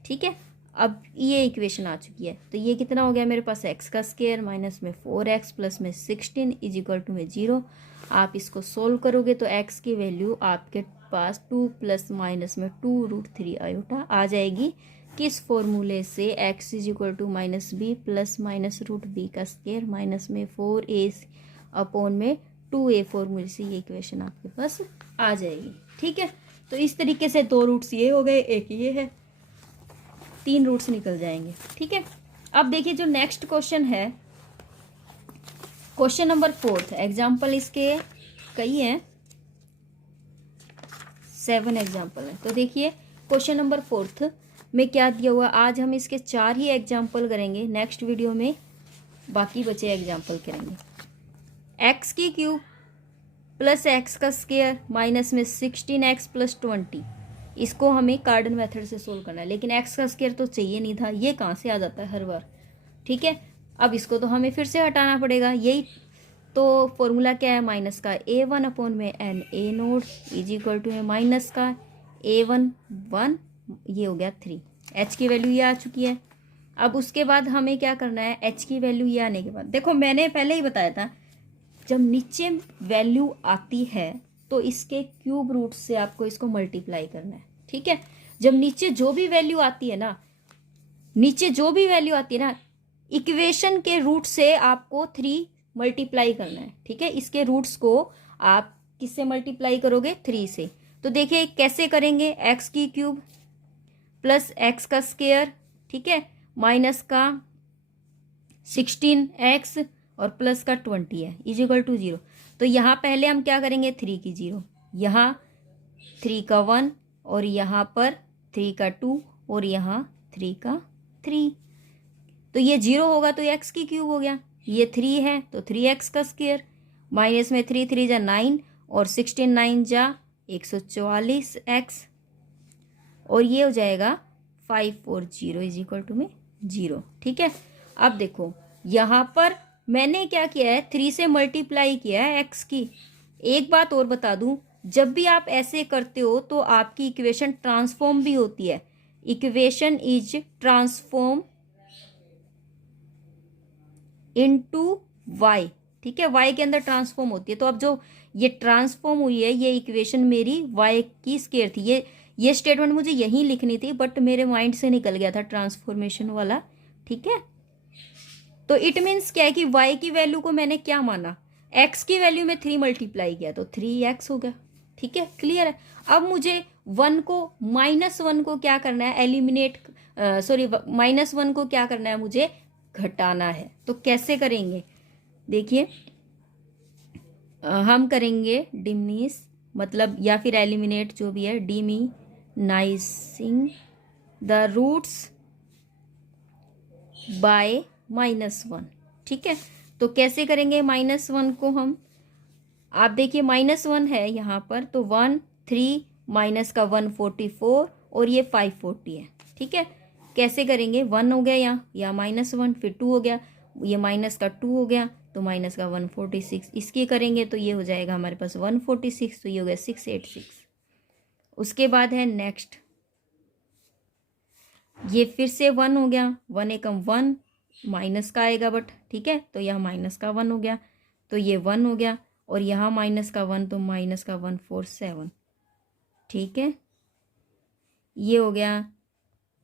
ठीक है। अब ये इक्वेशन आ चुकी है, तो ये कितना हो गया मेरे पास, x का स्क्वायर माइनस में 4x प्लस में 16 इज इक्वल टू में 0। आप इसको सोल्व करोगे तो x की वैल्यू आपके पास 2 प्लस माइनस में 2√3 आयोटा आ जाएगी, किस फॉर्मूले से x is equal to minus b plus minus root b का स्क्वायर माइनस में 4a अपॉन में 2a फॉर्मूले से ये इक्वेशन आपके पास आ जाएगी। ठीक है, तो इस तरीके से 2 रूट्स ये हो गए, एक ये है, 3 रूट्स निकल जाएंगे। ठीक है, अब देखिए जो नेक्स्ट क्वेश्चन है, क्वेश्चन नंबर 4, एग्जाम्पल इसके कई हैं, 7 एग्जाम्पल है। तो देखिए क्वेश्चन नंबर 4 में क्या दिया हुआ, आज हम इसके 4 ही एग्जाम्पल करेंगे, नेक्स्ट वीडियो में बाकी बचे एग्जाम्पल करेंगे। एक्स की क्यूब प्लस एक्स का स्क्वायर माइनस में 16x प्लस 20, इसको हमें कार्डन मेथड से सोल्व करना है, लेकिन एक्स का स्क्वायर तो चाहिए नहीं था, ये कहाँ से आ जाता है हर बार। ठीक है, अब इसको तो हमें फिर से हटाना पड़ेगा, यही तो फॉर्मूला क्या है, माइनस का a1 अपॉन में एन ए नोड इज इक्वल टू है माइनस का a1 1, ये हो गया 3, h की वैल्यू ये आ चुकी है। अब उसके बाद हमें क्या करना है, h की वैल्यू ये आने के बाद, देखो मैंने पहले ही बताया था, जब नीचे वैल्यू आती है तो इसके क्यूब रूट से आपको इसको मल्टीप्लाई करना है। ठीक है, जब नीचे जो भी वैल्यू आती है ना, नीचे जो भी वैल्यू आती है ना, इक्वेशन के रूट से आपको 3 मल्टीप्लाई करना है। ठीक है, इसके रूट्स को आप किससे मल्टीप्लाई करोगे, 3 से। तो देखिए कैसे करेंगे, एक्स की क्यूब प्लस एक्स का स्क्वायर, ठीक है, माइनस का 16x और प्लस का 20 है इज इक्वल टू 0। तो यहाँ पहले हम क्या करेंगे, 3 की 0, यहाँ 3 का 1 और यहाँ पर 3 का 2 और यहाँ 3 का 3, तो ये 0 होगा तो ये x की क्यूब हो गया, ये 3 है तो 3x का स्क्वायर, माइनस में 3 3 जा 9 और 16 9 जा 144x, और ये हो जाएगा 5 और 0 इज इक्वल टू में 0। ठीक है, अब देखो यहाँ पर मैंने क्या किया है, 3 से मल्टीप्लाई किया है x की। एक बात और बता दूं, जब भी आप ऐसे करते हो तो आपकी इक्वेशन ट्रांसफॉर्म भी होती है, equation is transform into y। ठीक है, y के अंदर ट्रांसफॉर्म होती है, तो अब जो ये ट्रांसफॉर्म हुई है ये इक्वेशन मेरी y की स्क्वायर थी, ये स्टेटमेंट मुझे यहीं लिखनी थी बट मेरे माइंड से निकल गया था ट्रांसफॉर्मेशन वाला। ठीक है, तो इट मीन्स क्या है कि y की वैल्यू को मैंने क्या माना, x की वैल्यू में 3 मल्टीप्लाई किया तो 3x हो गया। ठीक है, क्लियर है। अब मुझे -1 को क्या करना है, एलिमिनेट, सॉरी -1 को क्या करना है, मुझे घटाना है। तो कैसे करेंगे, देखिए हम करेंगे डिमिनिश, मतलब या फिर एलिमिनेट, जो भी है, डिमिनाइजिंग द रूट्स बाय -1। ठीक है, तो कैसे करेंगे -1 को हम, आप देखिए -1 है यहाँ पर, तो 1 3 माइनस का 144 और ये 540 है। ठीक है, कैसे करेंगे, 1 हो गया या -1, फिर 2 हो गया, ये माइनस का 2 हो गया तो माइनस का 146, इसकी करेंगे तो ये हो जाएगा हमारे पास 146, तो ये हो गया 686। उसके बाद है नेक्स्ट, ये फिर से 1 हो गया, 1 एकम 1 माइनस का आएगा बट, ठीक है, तो यहाँ माइनस का 1 हो गया, तो ये 1 हो गया, और यहाँ माइनस का 1 तो माइनस का 147। ठीक है, ये हो गया,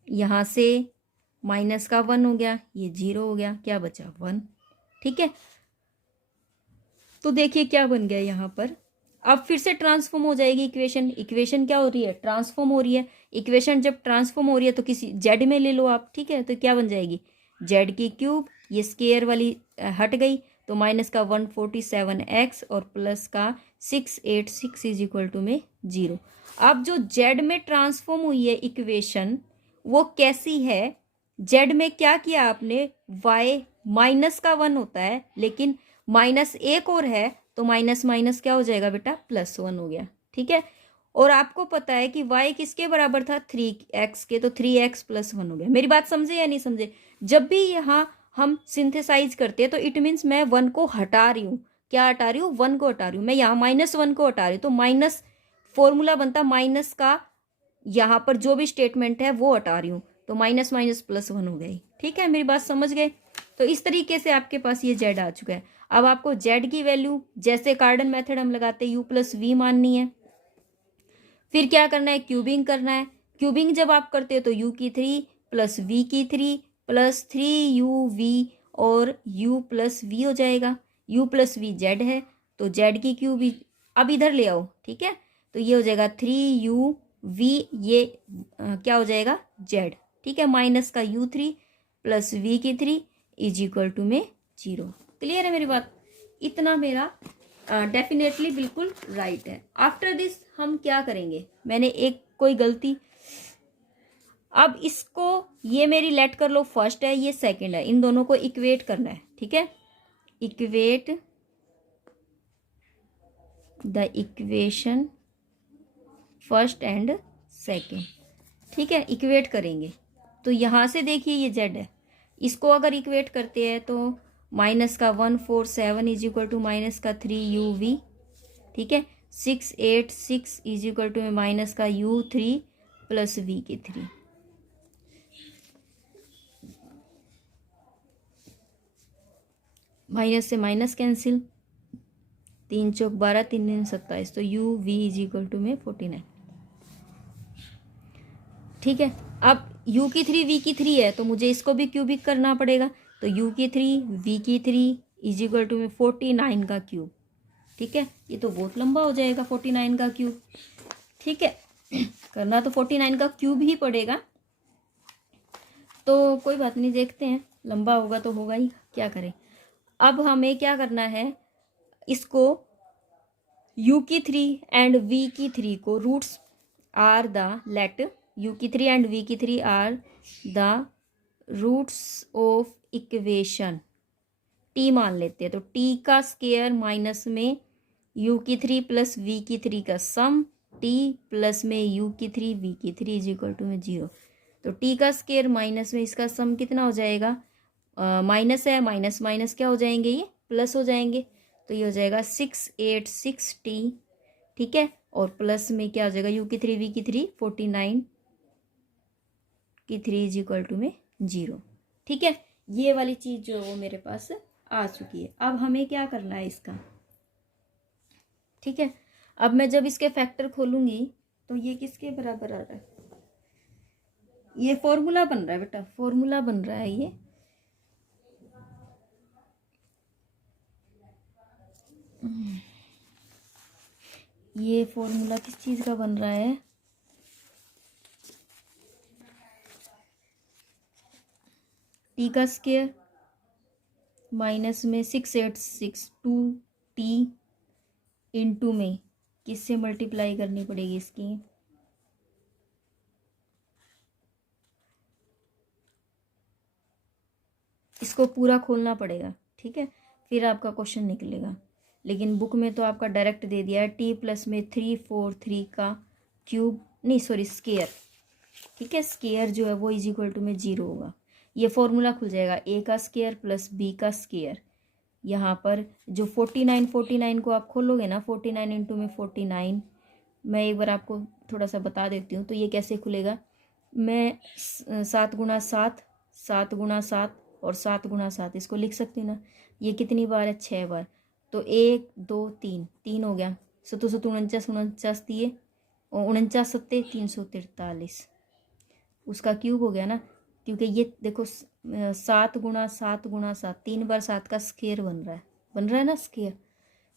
यहाँ से माइनस का 1 हो गया, ये 0 हो गया, क्या बचा 1। ठीक है, तो देखिए क्या बन गया यहाँ पर, अब फिर से ट्रांसफॉर्म हो जाएगी इक्वेशन। इक्वेशन क्या हो रही है, ट्रांसफॉर्म हो रही है। इक्वेशन जब ट्रांसफॉर्म हो रही है तो किसी जेड में ले लो आप। ठीक है, तो क्या बन जाएगी, जेड की क्यूब, ये स्क्वायर वाली हट गई, तो माइनस का 147x और प्लस का 686 इज इक्वल टू में 0। अब जो जेड में ट्रांसफॉर्म हुई है इक्वेशन, वो कैसी है, जेड में क्या किया आपने, y माइनस का 1 होता है, लेकिन माइनस एक और है तो माइनस माइनस क्या हो जाएगा बेटा, +1 हो गया। ठीक है, और आपको पता है कि y किसके बराबर था, 3x के, तो 3x + 1 हो गया। मेरी बात समझे या नहीं समझे, जब भी यहाँ हम सिंथेसाइज करते हैं तो इट मीन्स मैं 1 को हटा रही हूँ, क्या हटा रही हूँ, 1 को हटा रही हूँ, मैं यहाँ -1 को हटा रही हूँ, तो माइनस फॉर्मूला बनता माइनस का, यहाँ पर जो भी स्टेटमेंट है वो हटा रही हूँ, तो माइनस माइनस +1 हो गई। ठीक है, मेरी बात समझ गए, तो इस तरीके से आपके पास ये जेड आ चुका है। अब आपको जेड की वैल्यू जैसे कार्डन मेथड हम लगाते हैं u+v माननी है, फिर क्या करना है, क्यूबिंग करना है। क्यूबिंग जब आप करते हो तो u की 3 प्लस वी की थ्री प्लस 3u v और u प्लस वी हो जाएगा। u प्लस वी जेड है तो जेड की क्यूब अब इधर ले आओ, ठीक है। तो ये हो जाएगा 3u v, ये क्या हो जाएगा जेड, ठीक है। माइनस का u3 प्लस वी की 3 इज इक्वल टू में 0। क्लियर है मेरी बात? इतना मेरा डेफिनेटली बिल्कुल राइट है। आफ्टर दिस हम क्या करेंगे, मैंने एक कोई गलती, अब इसको ये मेरी लेट कर लो फर्स्ट है, ये सेकंड है, इन दोनों को इक्वेट करना है, ठीक है। Equate the equation first and second, ठीक है। इक्वेट करेंगे तो यहाँ से देखिए ये जेड है, इसको अगर इक्वेट करते हैं तो माइनस का 147 इज इक्वल टू माइनस का 3u v, ठीक है। 686 इज इक्वल टू माइनस का u3 प्लस v की 3, माइनस से माइनस कैंसिल, 3 चौक 12, 3 दूनी 27, तो u v is equal to में 49, ठीक है। अब u की 3 v की 3 है तो मुझे इसको भी क्यूबिक करना पड़ेगा, तो u की 3 v की 3 इज इक्वल टू में 49 का क्यूब, ठीक है। ये तो बहुत लंबा हो जाएगा 49 का क्यूब, ठीक है। करना तो 49 का क्यूब ही पड़ेगा, तो कोई बात नहीं, देखते हैं, लंबा होगा तो होगा ही, क्या करें। अब हमें क्या करना है, इसको u की 3 एंड v की 3 को roots are the let u की 3 एंड v की 3 are the roots of equation t मान लेते हैं, तो t का स्केयर माइनस में u की 3 प्लस v की 3 का सम, t प्लस में u की 3 v की 3 इज इक्वल टू में 0। तो t का स्केयर माइनस में इसका सम कितना हो जाएगा, माइनस है, माइनस माइनस क्या हो जाएंगे, ये प्लस हो जाएंगे, तो ये हो जाएगा 686t, ठीक है। और प्लस में क्या हो जाएगा u की 3 v की 3 49 की 3 इज इक्वल टू में 0, ठीक है। ये वाली चीज़ जो वो मेरे पास आ चुकी है। अब हमें क्या करना है इसका, ठीक है। अब मैं जब इसके फैक्टर खोलूंगी तो ये किसके बराबर आ रहा है, ये फॉर्मूला बन रहा है बेटा, फॉर्मूला बन रहा है ये फॉर्मूला किस चीज़ का बन रहा है, टी का स्क्वायर माइनस में 6862 टी इंटू में किससे मल्टीप्लाई करनी पड़ेगी इसकी, इसको पूरा खोलना पड़ेगा, ठीक है, फिर आपका क्वेश्चन निकलेगा। लेकिन बुक में तो आपका डायरेक्ट दे दिया है टी प्लस में 343 का क्यूब, नहीं सॉरी स्केयर, ठीक है। स्केयर जो है वो इज इक्वल टू में 0 होगा, ये फॉर्मूला खुल जाएगा ए का स्केयर प्लस बी का स्केयर। यहाँ पर जो 49 को आप खोलोगे ना, 49 इंटू में 49, मैं एक बार आपको थोड़ा सा बता देती हूँ तो ये कैसे खुलेगा। मैं 7 गुणा 7, 7 गुणा 7 और 7 गुणा 7 इसको लिख सकती हूँ ना। ये कितनी बार है, 6 बार, तो 1 2 3 3 हो गया, 7 7 49 49 दिए और 49 सत्ते 343, उसका क्यूब हो गया ना। क्योंकि ये देखो 7 गुणा 7 गुणा 7, 3 बार 7 का स्केयर बन रहा है ना स्केयर,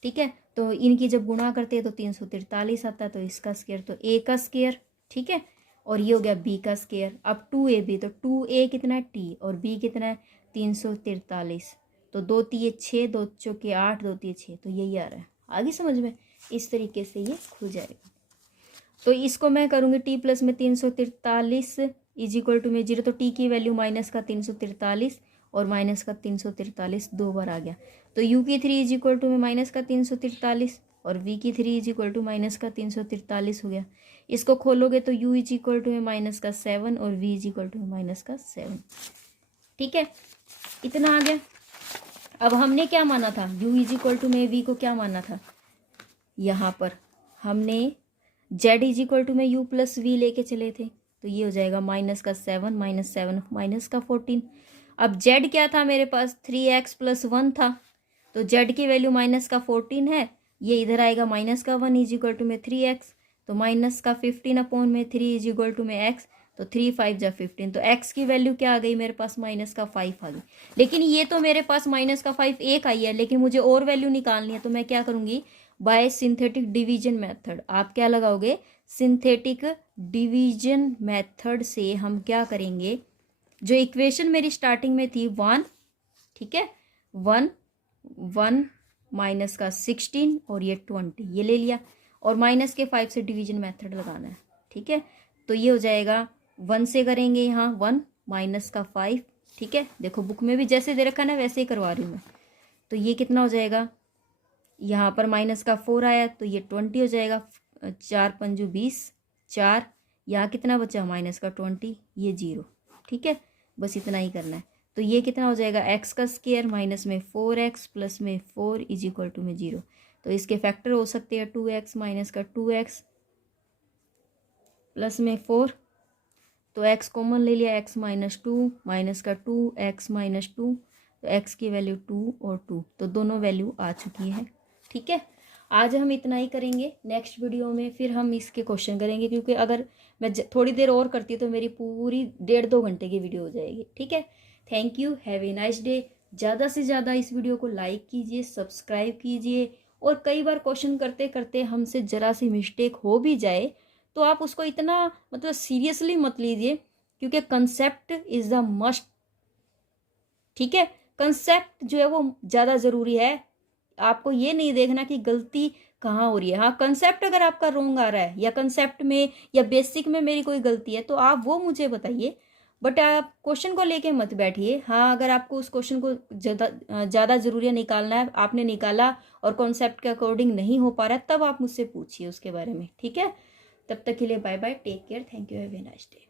ठीक है। तो इनकी जब गुणा करते हैं तो 343 आता है, तो इसका स्केयर तो ए का स्केयर, ठीक है। और ये हो गया बी का स्केयर। अब 2ab, तो 2a कितना है टी और b कितना है 343, तो 2 3 6, 2 चौके 8, 2 3 6, तो यही आ रहा है। आगे समझ में, इस तरीके से ये खुल जाएगा। तो इसको मैं करूँगी टी प्लस में 343 इज इक्वल टू में 0, तो टी की वैल्यू माइनस का 343 और माइनस का 343 2 बार आ गया, तो u की 3 इज इक्वल टू में माइनस का 343 और v की 3 इज इक्वल टू माइनस का 343 हो गया। इसको खोलोगे तो u इज इक्वल टू में माइनस का 7 और v इज इक्वल टू में माइनस का 7, ठीक है। इतना आ गया। अब हमने क्या माना था, u इज इक्वल टू में v को क्या माना था, यहाँ पर हमने z इज इक्वल टू में u प्लस v लेके चले थे, तो ये हो जाएगा माइनस का 7 माइनस 7 माइनस का 14। अब z क्या था मेरे पास, 3x प्लस 1 था, तो z की वैल्यू माइनस का 14 है, ये इधर आएगा माइनस का 1 इज इक्वल टू में 3x, तो माइनस का 15 अपॉन में 3 इज इक्वल टू में x, तो 3 5 जा 15, तो x की वैल्यू क्या आ गई मेरे पास, माइनस का 5 आ गई। लेकिन ये तो मेरे पास माइनस का 5 एक आई है, लेकिन मुझे और वैल्यू निकालनी है, तो मैं क्या करूँगी, बाय सिंथेटिक डिवीजन मेथड। आप क्या लगाओगे, सिंथेटिक डिवीजन मेथड से हम क्या करेंगे, जो इक्वेशन मेरी स्टार्टिंग में थी 1, ठीक है, 1 माइनस का 16 और ये 20, ये ले लिया, और माइनस के 5 से डिवीजन मेथड लगाना है, ठीक है। तो ये हो जाएगा 1 से करेंगे यहाँ 1 माइनस का 5, ठीक है। देखो बुक में भी जैसे दे रखा है ना वैसे ही करवा रही हूँ मैं। तो ये कितना हो जाएगा, यहाँ पर माइनस का 4 आया तो ये 20 हो जाएगा, 4 पंजू 20, 4, यहाँ कितना बचा माइनस का 20, ये 0, ठीक है। बस इतना ही करना है। तो ये कितना हो जाएगा, x का स्क्वायर माइनस में 4x प्लस में 4 इज इक्वल टू में 0। तो इसके फैक्टर हो सकते हैं 2x माइनस का 2x प्लस में 4, तो x कॉमन ले लिया, x माइनस 2 माइनस का 2 x माइनस 2, तो x की वैल्यू 2 और 2, तो दोनों वैल्यू आ चुकी है, ठीक है। आज हम इतना ही करेंगे, नेक्स्ट वीडियो में फिर हम इसके क्वेश्चन करेंगे, क्योंकि अगर मैं थोड़ी देर और करती तो मेरी पूरी 1.5-2 घंटे की वीडियो हो जाएगी, ठीक है। Thank you, have a nice day. ज़्यादा से ज़्यादा इस वीडियो को लाइक कीजिए, सब्सक्राइब कीजिए, और कई बार क्वेश्चन करते करते हमसे ज़रा सी मिस्टेक हो भी जाए तो आप उसको इतना मतलब सीरियसली मत लीजिए, क्योंकि कंसेप्ट इज़ द मस्ट, ठीक है। कंसेप्ट जो है वो ज़्यादा ज़रूरी है। आपको ये नहीं देखना कि गलती कहाँ हो रही है। हाँ, कंसेप्ट अगर आपका रोंग आ रहा है या कंसेप्ट में या बेसिक में मेरी कोई गलती है तो आप वो मुझे बताइए, बट आप क्वेश्चन को लेके मत बैठिए। हाँ, अगर आपको उस क्वेश्चन को ज़्यादा ज़रूरी है निकालना है, आपने निकाला और कॉन्सेप्ट के अकॉर्डिंग नहीं हो पा रहा है, तब आप मुझसे पूछिए उसके बारे में, ठीक है। तब तक के लिए bye bye, take care, thank you, have a nice day.